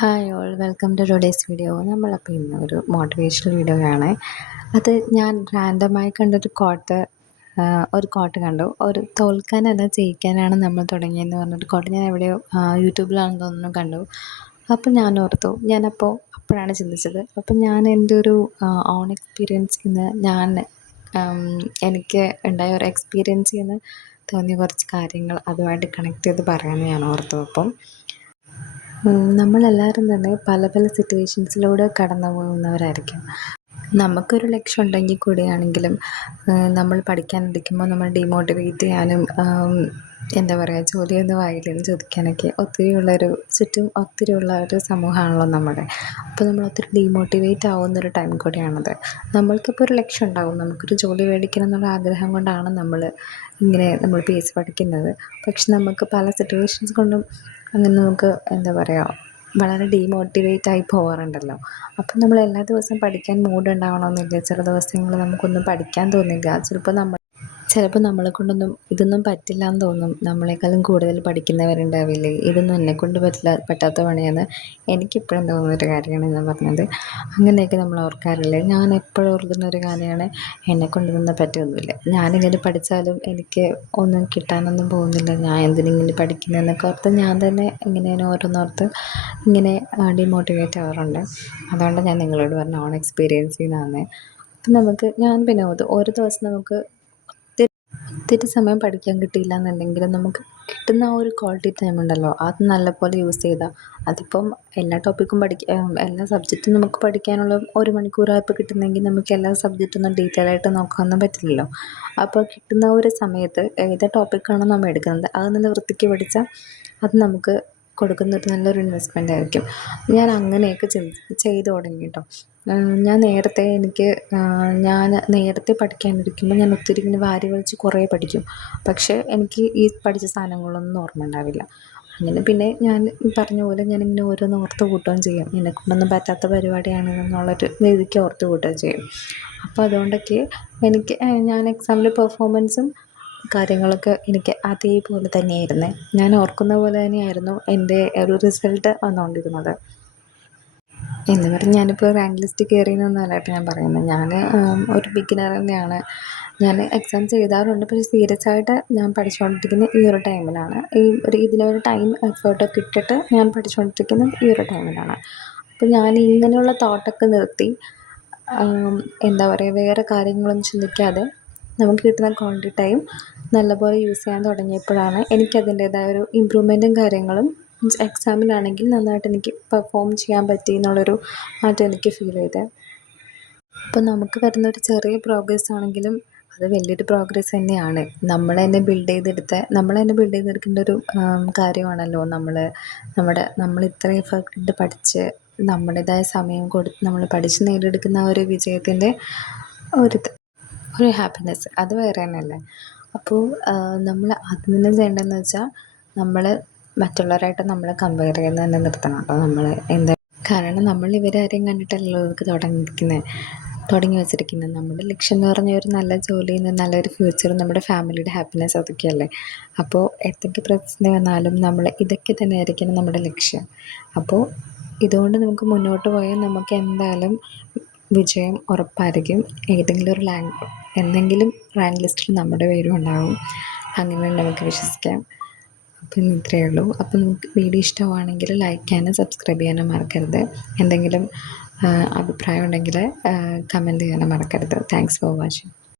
Hi all, welcome to today's video. നമ്മളപ്പോൾ ഇന്ന് ഒരു മോട്ടിവേഷണൽ വീഡിയോ ആണ്. അത് ഞാൻ റാൻഡമായി കണ്ടൊരു കോട്ട് കണ്ടു. ഒരു തോൽക്കാനല്ല ജയിക്കാനാണ് നമ്മൾ തുടങ്ങിയെന്ന് പറഞ്ഞൊരു കോട്ട് ഞാൻ എവിടെയോ യൂട്യൂബിലാണെന്ന് തോന്നുന്നു കണ്ടു. അപ്പം ഞാൻ ഓർത്തു, അപ്പോഴാണ് ചിന്തിച്ചത്. അപ്പം ഞാൻ എൻ്റെ ഒരു ഓൺ എക്സ്പീരിയൻസിൽ നിന്ന് എനിക്ക് ഉണ്ടായ ഒരു എക്സ്പീരിയൻസിൽ നിന്ന് തോന്നിയ കുറച്ച് കാര്യങ്ങൾ അതുമായിട്ട് കണക്ട് ചെയ്ത് പറയാമെന്ന് ഞാൻ ഓർത്തു. നമ്മളെല്ലാവരും തന്നെ പല പല സിറ്റുവേഷൻസിലൂടെ കടന്നു പോകുന്നവരായിരിക്കും. നമുക്കൊരു ലക്ഷ്യം ഉണ്ടെങ്കിൽ കൂടിയാണെങ്കിലും നമ്മൾ പഠിക്കാനിരിക്കുമ്പോൾ നമ്മൾ ഡീമോട്ടിവേറ്റ് ചെയ്യാനും എന്താ പറയുക, ജോലിയൊന്നും ആയില്ലെന്ന് ചോദിക്കാനൊക്കെ ചുറ്റും ഒത്തിരിയുള്ള ഒരു സമൂഹമാണല്ലോ നമ്മുടെ. അപ്പോൾ നമ്മൾ ഒത്തിരി ഡീമോട്ടിവേറ്റ് ആവുന്നൊരു ടൈം കൂടിയാണത്. നമ്മൾക്കിപ്പോൾ ഒരു ലക്ഷ്യം ഉണ്ടാവും, നമുക്കൊരു ജോലി മേടിക്കണം എന്നുള്ള ആഗ്രഹം കൊണ്ടാണ് നമ്മൾ PSC പഠിക്കുന്നത്. പക്ഷെ നമുക്ക് പല സിറ്റുവേഷൻസ് കൊണ്ടും അങ്ങനെ നമുക്ക് എന്താ പറയുക, വളരെ ഡീമോട്ടിവേറ്റ് ആയി പോകാറുണ്ടല്ലോ. അപ്പം നമ്മൾ എല്ലാ ദിവസവും പഠിക്കാൻ മൂഡ് ഉണ്ടാവണമെന്നില്ല. ചില ദിവസങ്ങളിൽ നമുക്കൊന്നും പഠിക്കാൻ തോന്നില്ല. ചിലപ്പോൾ നമ്മളെ കൊണ്ടൊന്നും ഇതൊന്നും പറ്റില്ല എന്ന് തോന്നും. നമ്മളെക്കാളും കൂടുതൽ പഠിക്കുന്നവരുണ്ടാവില്ലേ, ഇതൊന്നും എന്നെക്കൊണ്ട് പറ്റാത്ത പണിയാണ്. എനിക്കിപ്പോഴും തോന്നുന്നൊരു കാര്യമാണ് ഞാൻ പറഞ്ഞത്. അങ്ങനെയൊക്കെ നമ്മൾ ഓർക്കാറില്ലേ? ഞാൻ എപ്പോഴും ഓർക്കുന്ന ഒരു കാര്യമാണ്, എന്നെക്കൊണ്ട് ഇതൊന്നും പറ്റുമൊന്നുമില്ല, ഞാനിങ്ങനെ പഠിച്ചാലും എനിക്ക് ഒന്നും കിട്ടാനൊന്നും പോകുന്നില്ല, ഞാൻ എന്തിനിങ്ങനെ പഠിക്കുന്നതെന്നൊക്കെ ഓർത്ത് ഞാൻ തന്നെ ഇങ്ങനെ ഓരോന്നോർത്ത് ഇങ്ങനെ ഡിമോട്ടിവേറ്റ് ആവാറുണ്ട്. അതുകൊണ്ട് ഞാൻ നിങ്ങളോട് പറഞ്ഞ ഓൺ എക്സ്പീരിയൻസിൽ നിന്നാണ്. ഞാൻ പിന്നെ ഒരു ദിവസം നമുക്ക് ഒത്തിരി സമയം പഠിക്കാൻ കിട്ടിയില്ല എന്നുണ്ടെങ്കിലും നമുക്ക് കിട്ടുന്ന ആ ഒരു ക്വാളിറ്റി ടൈം ഉണ്ടല്ലോ, അത് നല്ലപോലെ യൂസ് ചെയ്താൽ, അതിപ്പം എല്ലാ ടോപ്പിക്കും എല്ലാ സബ്ജക്റ്റും നമുക്ക് പഠിക്കാനുള്ള 1 മണിക്കൂറായപ്പോൾ കിട്ടുന്നെങ്കിൽ നമുക്ക് എല്ലാ സബ്ജക്റ്റൊന്നും ഡീറ്റെയിൽ ആയിട്ട് നോക്കാനൊന്നും പറ്റില്ലല്ലോ. അപ്പോൾ കിട്ടുന്ന ഒരു സമയത്ത് ഏത് ടോപ്പിക്കാണോ നമ്മൾ എടുക്കുന്നത് അത് നല്ല വൃത്തിക്ക് പഠിച്ചാൽ അത് നമുക്ക് കൊടുക്കുന്നൊരു നല്ലൊരു ഇൻവെസ്റ്റ്മെൻ്റ് ആയിരിക്കും. ഞാൻ അങ്ങനെയൊക്കെ ചെയ്തു തുടങ്ങി കേട്ടോ. ഞാൻ നേരത്തെ പഠിക്കാനിരിക്കുമ്പോൾ ഞാൻ ഒത്തിരി ഇങ്ങനെ വാരി വലിച്ച് കുറേ പഠിക്കും. പക്ഷേ എനിക്ക് ഈ പഠിച്ച സാധനങ്ങളൊന്നും ഓർമ്മ ഉണ്ടാവില്ല. അങ്ങനെ പിന്നെ ഞാൻ പറഞ്ഞ പോലെ ഞാനിങ്ങനെ ഓരോന്ന് ഓർത്ത് കൂട്ടുകയും ചെയ്യും. എന്നെക്കൊണ്ടൊന്നും പറ്റാത്ത പരിപാടിയാണെന്നുള്ളൊരു രീതിക്ക് ഓർത്ത് കൂട്ടുകയും ചെയ്യും. അപ്പോൾ അതുകൊണ്ടൊക്കെ ഞാൻ എക്സാമിൽ പെർഫോമൻസും കാര്യങ്ങളൊക്കെ എനിക്ക് അതേപോലെ തന്നെയായിരുന്നേ. ഞാൻ ഓർക്കുന്ന പോലെ തന്നെയായിരുന്നു എൻ്റെ ഒരു റിസൾട്ട് വന്നുകൊണ്ടിരുന്നത്. എന്ന് പറഞ്ഞ് ഞാനിപ്പോൾ റാങ്ക് ലിസ്റ്റ് കയറിയെന്നൊന്നുമല്ല കേട്ടോ ഞാൻ പറയുന്നത്. ഞാൻ ഒരു ബിഗിനർ തന്നെയാണ്. ഞാൻ എക്സാംസ് എഴുതാറുണ്ട്, പക്ഷേ സീരിയസ് ആയിട്ട് ഞാൻ പഠിച്ചുകൊണ്ടിരിക്കുന്നത് ഈ ഒരു ടൈമിലാണ്. ഇതിനൊരു ടൈം എഫേർട്ടൊക്കെ ഇട്ടിട്ട് ഞാൻ പഠിച്ചുകൊണ്ടിരിക്കുന്നത് ഈ ഒരു ടൈമിലാണ്. അപ്പോൾ ഞാൻ ഇങ്ങനെയുള്ള തോട്ടൊക്കെ നിർത്തി എന്താ പറയുക, വേറെ കാര്യങ്ങളൊന്നും ചിന്തിക്കാതെ നമുക്ക് കിട്ടുന്ന ക്വാളിറ്റി ടൈം നല്ലപോലെ യൂസ് ചെയ്യാൻ തുടങ്ങിയപ്പോഴാണ് എനിക്കതിൻ്റേതായ ഒരു ഇമ്പ്രൂവ്മെൻറ്റും കാര്യങ്ങളും എക്സാമിനാണെങ്കിൽ നന്നായിട്ട് എനിക്ക് പെർഫോം ചെയ്യാൻ പറ്റി എന്നുള്ളൊരു മാറ്റം എനിക്ക് ഫീൽ ചെയ്തത്. അപ്പോൾ നമുക്ക് വരുന്നൊരു ചെറിയ പ്രോഗ്രസ് ആണെങ്കിലും അത് വലിയൊരു പ്രോഗ്രസ് തന്നെയാണ്. നമ്മൾ തന്നെ ബിൽഡ് ചെയ്തെടുക്കേണ്ട ഒരു കാര്യമാണല്ലോ. നമ്മൾ ഇത്രയും എഫേർട്ട് ഇട്ട് പഠിച്ച് നമ്മുടേതായ സമയം കൊടുത്ത് നമ്മൾ പഠിച്ച് നേടിയെടുക്കുന്ന ആ ഒരു വിജയത്തിൻ്റെ ഒരു ഹാപ്പിനെസ് അത് വേറെ തന്നെയല്ലേ. അപ്പോൾ നമ്മൾ അതിൽ നിന്ന് ചെയ്യേണ്ടതെന്ന് വെച്ചാൽ, നമ്മൾ മറ്റുള്ളവരായിട്ട് നമ്മളെ കമ്പയർ ചെയ്യുന്നത് തന്നെ നിർത്തണം കേട്ടോ. കാരണം നമ്മൾ ഇവരാരെയും കണ്ടിട്ടല്ലല്ലോ ഇതൊക്കെ തുടങ്ങി വെച്ചിരിക്കുന്നത്. നമ്മുടെ ലക്ഷ്യം എന്ന് പറഞ്ഞാൽ ഒരു നല്ല ജോലിയും നല്ലൊരു ഫ്യൂച്ചറും നമ്മുടെ ഫാമിലിയുടെ ഹാപ്പിനെസ് അതൊക്കെയല്ലേ. അപ്പോൾ എന്തൊക്കെ പ്രതിസന്ധി വന്നാലും ഇതൊക്കെ തന്നെ ആയിരിക്കണം നമ്മുടെ ലക്ഷ്യം. അപ്പോൾ ഇതുകൊണ്ട് നമുക്ക് മുന്നോട്ട് പോയാൽ നമുക്ക് എന്തായാലും വിജയം ഉറപ്പായിരിക്കും. എന്തെങ്കിലും റാങ്ക് ലിസ്റ്റിൽ നമ്മുടെ പേരും ഉണ്ടാകും. അങ്ങനെ നമുക്ക് വിശ്വസിക്കാം. അപ്പം ഇത്രയേ ഉള്ളൂ. അപ്പം നിങ്ങൾക്ക് വീഡിയോ ഇഷ്ടമാണെങ്കിൽ ലൈക്ക് ചെയ്യാനും സബ്സ്ക്രൈബ് ചെയ്യാനും മറക്കരുത്. എന്തെങ്കിലും അഭിപ്രായം ഉണ്ടെങ്കിൽ കമൻറ്റ് ചെയ്യാനും മറക്കരുത്. Thanks for watching.